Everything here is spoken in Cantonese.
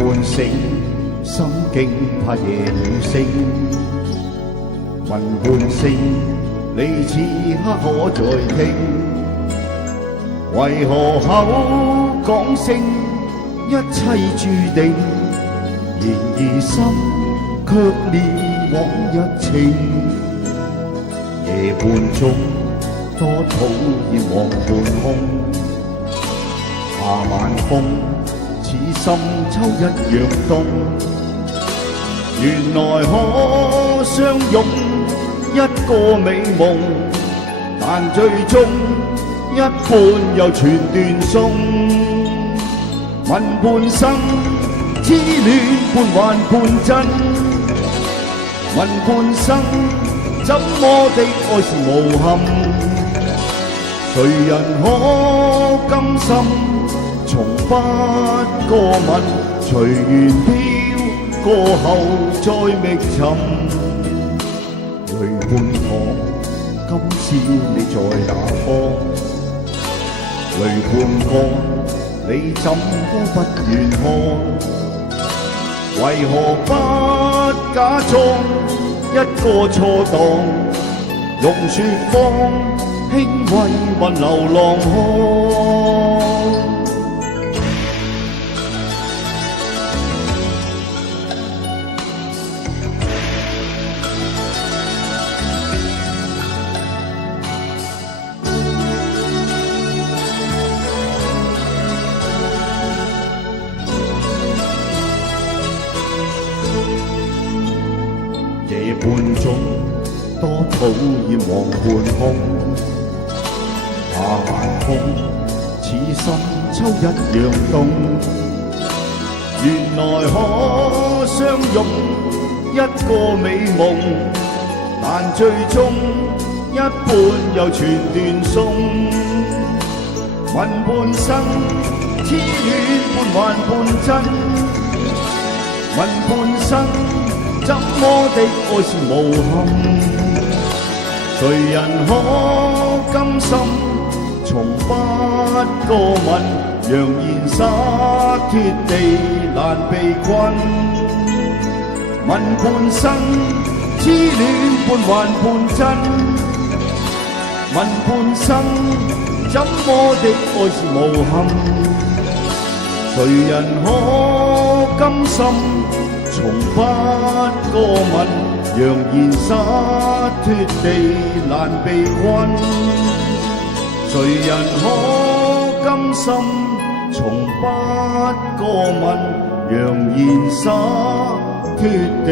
喚醒，心驚怕夜了聲。雲喚醒，你此刻可再聽？為何口講聲一切注定，然而心卻念往日情？夜半中多討厭黃半空，夏晚風似深秋一樣凍。原來可相擁一個美夢，但最終一半又全斷送。問半生痴戀半幻半真，問半生怎麼的愛是無憾？誰人可甘心從不過問？隨緣飄過後再覓尋。淚半淌，今宵你在哪方？淚半乾，你怎都不願看？為何不假裝一個錯當？用説謊輕慰問流浪漢。夜半中多討厭黃半空，夏晚風似深秋一樣凍。原來可相擁一個美夢，但最終一半又全斷送。問半生痴戀半幻半真，問半生怎麼的愛是無憾？誰人可甘心從不過問？揚言灑脫地難被困。問半生痴戀半幻半真，問半生怎麼的愛是無憾？誰人可甘心從不過問？揚言灑脫地難被困。誰人可甘心從不過問？揚言灑脫地